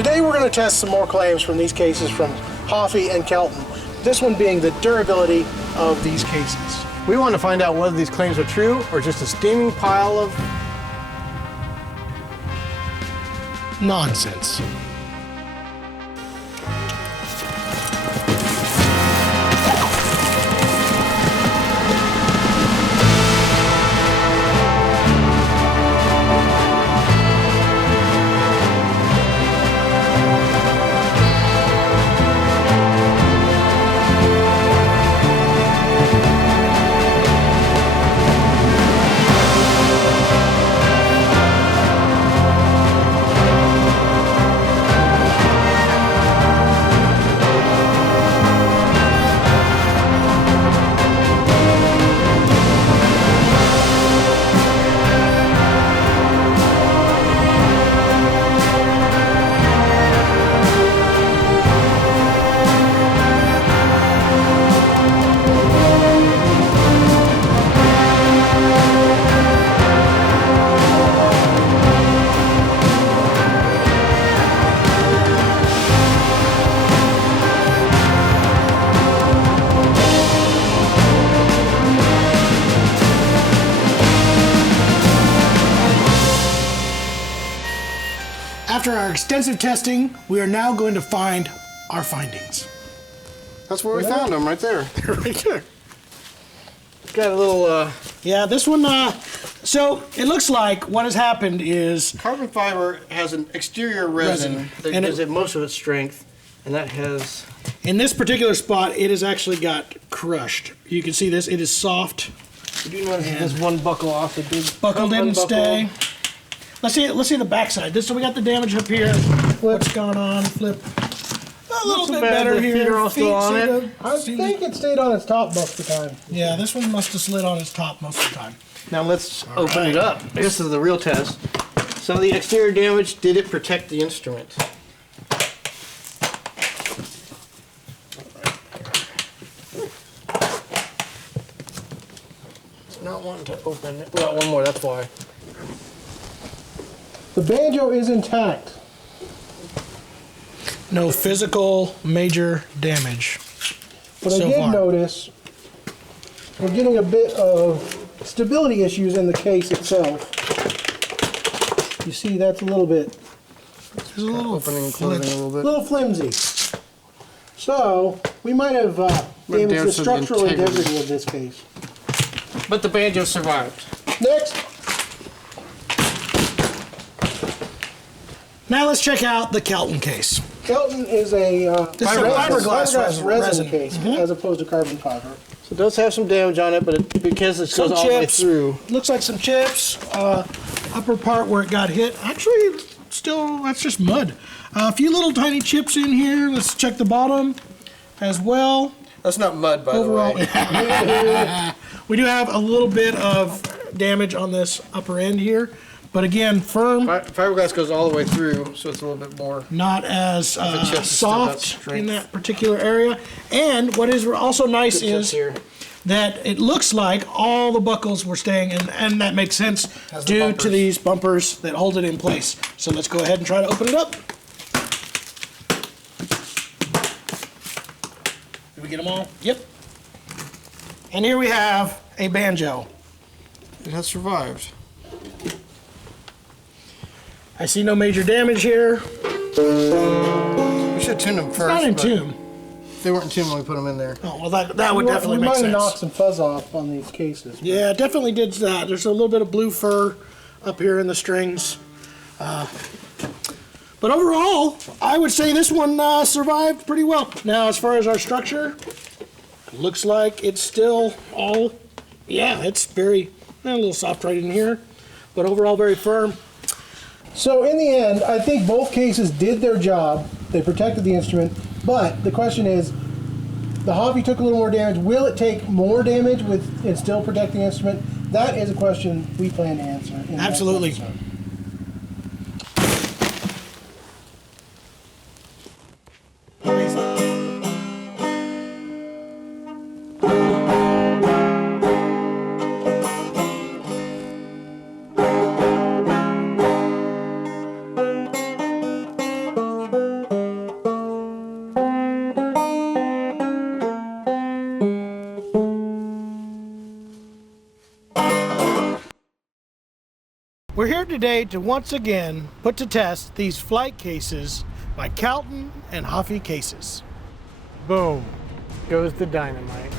Today we're going to test some more claims from these cases from Hoffee and Calton. This one being the durability of these cases. We want to find out whether these claims are true or just a steaming pile of nonsense. After our extensive testing, we are now going to find our findings. That's where we found them, right there. Right there. Got a little... Yeah, this one, so it looks like what has happened is... Carbon fiber has an exterior resin that gives it most of its strength, and that has... In this particular spot, it has actually got crushed. You can see this, it is soft. You do notice there's one buckle off. The buckle didn't stay. Let's see the backside. So we got the damage up here. What's going on? Flip. A little bit better here. Feet are all still on it. I think it stayed on its top most of the time. Yeah, this one must have slid on its top most of the time. Now let's open it up. This is the real test. Some of the exterior damage, did it protect the instrument? It's not wanting to open it. We got one more, that's why. The banjo is intact. No physical major damage. But I did notice we're getting a bit of stability issues in the case itself. You see, that's a little bit... There's a little opening and closing a little bit. A little flimsy. So, we might have damaged the structural integrity of this case. But the banjo survived. Next! Now let's check out the Calton case. Calton is a fiberglass resin case as opposed to carbon fiber. So it does have some damage on it, but because it goes all the way through. Looks like some chips. Upper part where it got hit. Actually, still, that's just mud. A few little tiny chips in here. Let's check the bottom as well. That's not mud, by the way. We do have a little bit of damage on this upper end here. But again, firm. Fiberglass goes all the way through, so it's a little bit more. Not as soft in that particular area. And what is also nice is that it looks like all the buckles were staying, and that makes sense due to these bumpers that hold it in place. So let's go ahead and try to open it up. Did we get them all? Yep. And here we have a banjo. It has survived. I see no major damage here. We should tune them first. It's not in tune. They weren't in tune when we put them in there. Oh, well, that would definitely make sense. We might have knocked some fuzz off on these cases. Yeah, it definitely did that. There's a little bit of blue fur up here in the strings. But overall, I would say this one survived pretty well. Now, as far as our structure, looks like it's still all, yeah, it's very, a little soft right in here, but overall very firm. So in the end, I think both cases did their job. They protected the instrument, but the question is, the Hoffee took a little more damage. Will it take more damage and still protect the instrument? That is a question we plan to answer. Absolutely. here today to once again put to test these flight cases by Calton and Hoffee cases. Boom, goes the dynamite.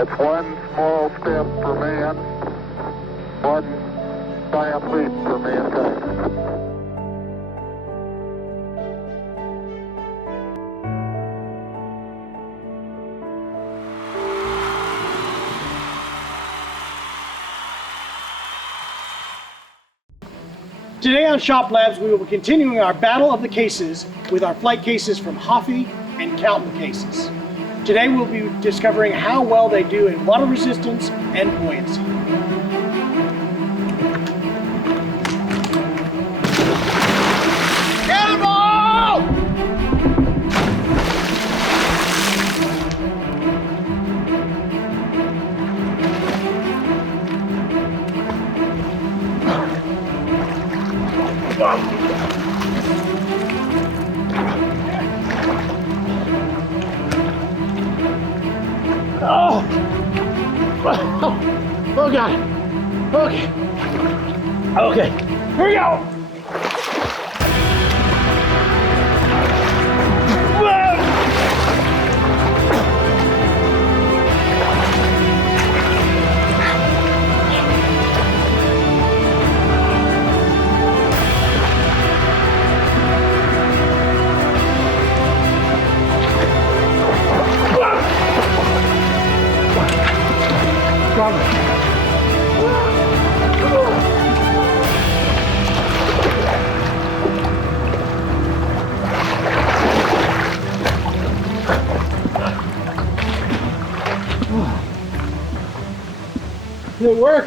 It's one small step for man, one giant leap for mankind. Today on Shop Labs, we will be continuing our battle of the cases with our flight cases from Hoffee and Calton cases. Today we'll be discovering how well they do in water resistance and buoyancy. Cannonball! Oh! Oh God! Okay. Okay. Here we go! Did it work?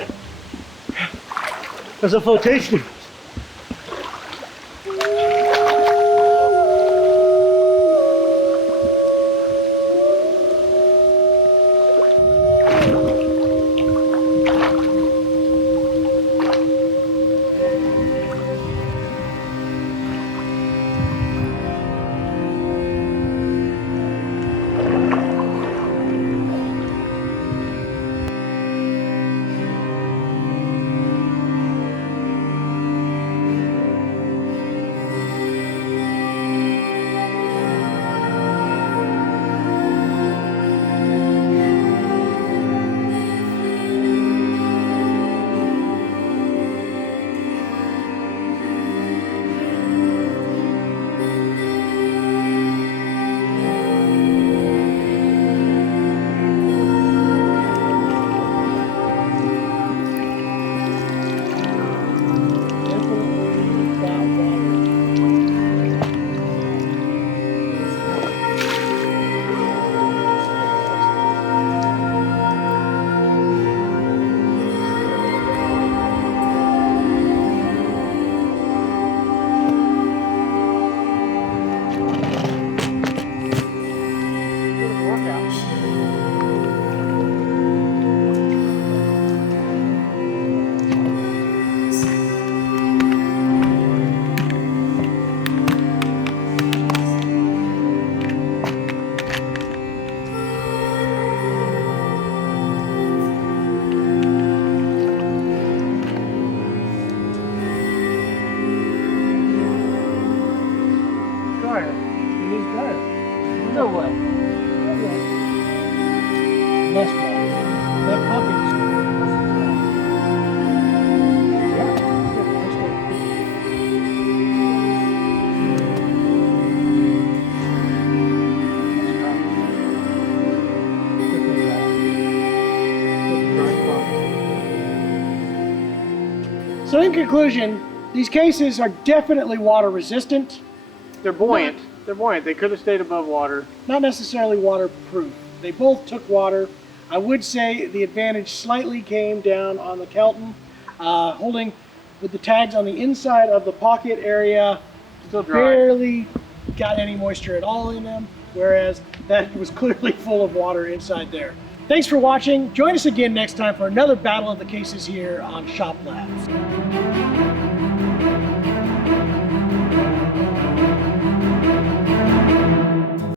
There's a flotation. No way. Less water. That pocket is So in conclusion, these cases are definitely water resistant, They're buoyant. They're buoyant. They could have stayed above water. not necessarily waterproof. They both took water. I would say the advantage slightly came down on the Calton, holding with the tags on the inside of the pocket area, Still dry. barely got any moisture at all in them, whereas that was clearly full of water inside there. Thanks for watching. Join us again next time for another Battle of the Cases here on Shoppe Labs.